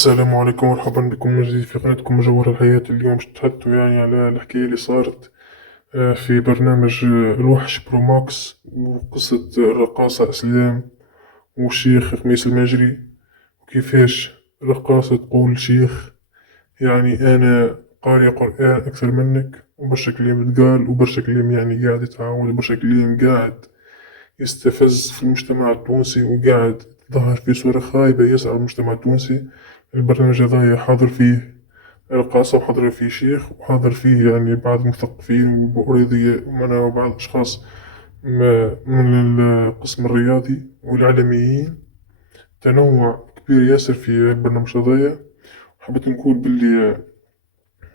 السلام عليكم، مرحبا بكم من جديد في قناتكم مجوهر الحياة. اليوم تحدث يعني على الحكاية اللي صارت في برنامج الوحش برو ماكس، وقصة الرقاصة أسلام والشيخ خميس المجري، وكيفاش رقاصة تقول شيخ يعني أنا قارئ قرآن أكثر منك، وبرشا كلام تقال وبرشا كلام يعني قاعد يتعاود، وبرشا كلام قاعد يستفز في المجتمع التونسي، وقاعد ظهر في صورة خايبة ياسر على المجتمع التونسي. البرنامج هذا حاضر فيه رقاصة، وحاضر فيه شيخ، وحاضر فيه يعني بعض المثقفين والرياضية وبعض الأشخاص من القسم الرياضي والإعلاميين. تنوع كبير ياسر في البرنامج هذايا. حبيت نقول باللي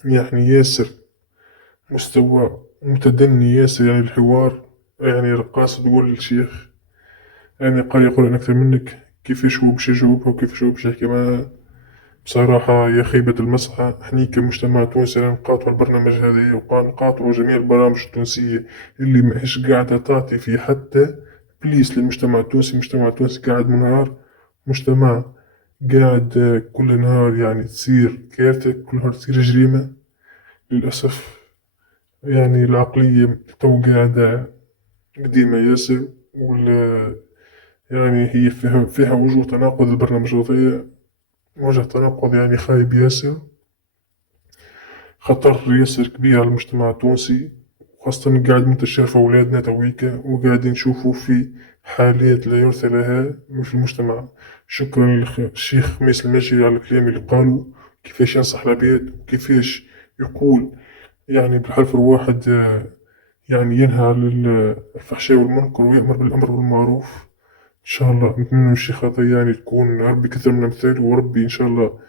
يعني ياسر مستوى متدني ياسر، يعني الحوار، يعني رقاصة تقول للشيخ أنا قاري يقولون أكثر منك، كيفاش هو باش يجاوبها وكيفاش هو باش يحكي معاها؟ بصراحة يا خيبة المسعى. احنا كمجتمع تونسي راه نقاطعوا البرنامج هذا، ونقاطعوا جميع البرامج التونسية اللي ماهيش قاعدة تعطي في حتى بليس للمجتمع التونسي. المجتمع التونسي قاعد منهار، مجتمع قاعد كل نهار يعني تصير كارثة، كل نهار تصير جريمة للأسف. يعني العقلية تو قاعدة قديمة ياسر، يعني هي فيها وجوه تناقض. البرنامج هذايا وجه تناقض يعني خايب ياسر، خطر ياسر كبير على المجتمع التونسي، خاصة قاعد منتشر في أولادنا تويكا، وقاعدين نشوفوا في حالات لا يرثى لها في المجتمع. شكرا للشيخ خميس المجري على الكلام اللي قالوا، كيفاش ينصح العباد وكيفاش يقول يعني بالحرف الواحد يعني ينهى عن الفحشاء والمنكر ويأمر بالأمر بالمعروف. إن شاء الله نتمنى من الشيخ هذا يعني تكون ربي كثر من أمثاله، وربي إن شاء الله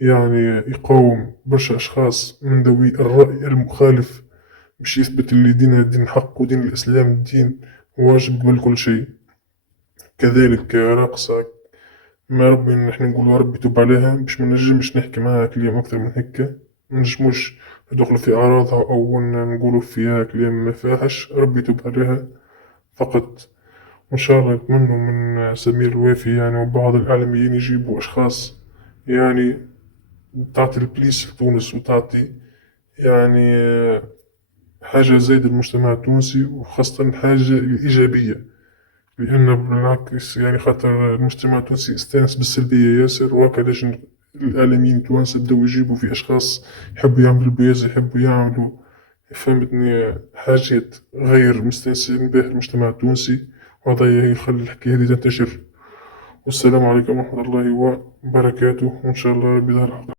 يعني يقاوم برشا أشخاص من ذوي الرأي المخالف، باش يثبت اللي ديننا دين الحق ودين الإسلام دين واجب قبل كل شيء. كذلك راقصة، ما ربي نحن نقولوا ربي يتوب عليها، باش ما نجمش نحكي معاها كلام أكثر من هكا، ما نجموش ندخلوا في أعراضها أو نقولوا فيها كلام ما فاحش. ربي يتوب عليها فقط. وإن شاء الله نتمنوا من سمير الوافي يعني وبعض الإعلاميين يجيبوا أشخاص يعني تعطي البليس في تونس، وتعطي يعني حاجة زايدة للمجتمع التونسي، وخاصة حاجة إيجابية. لأن بالعكس يعني خاطر المجتمع التونسي استانس بالسلبية ياسر، وهكذا الإعلاميين التوانسة بداو يجيبوا في أشخاص يحبوا يعملوا البياز، يحبوا يعملوا فهمتني حاجات غير مستانسين بها المجتمع التونسي، وهذا يخلي الحكاية هذه تنتشر. والسلام عليكم ورحمة الله وبركاته، وإن شاء الله ربي يظهر الحق.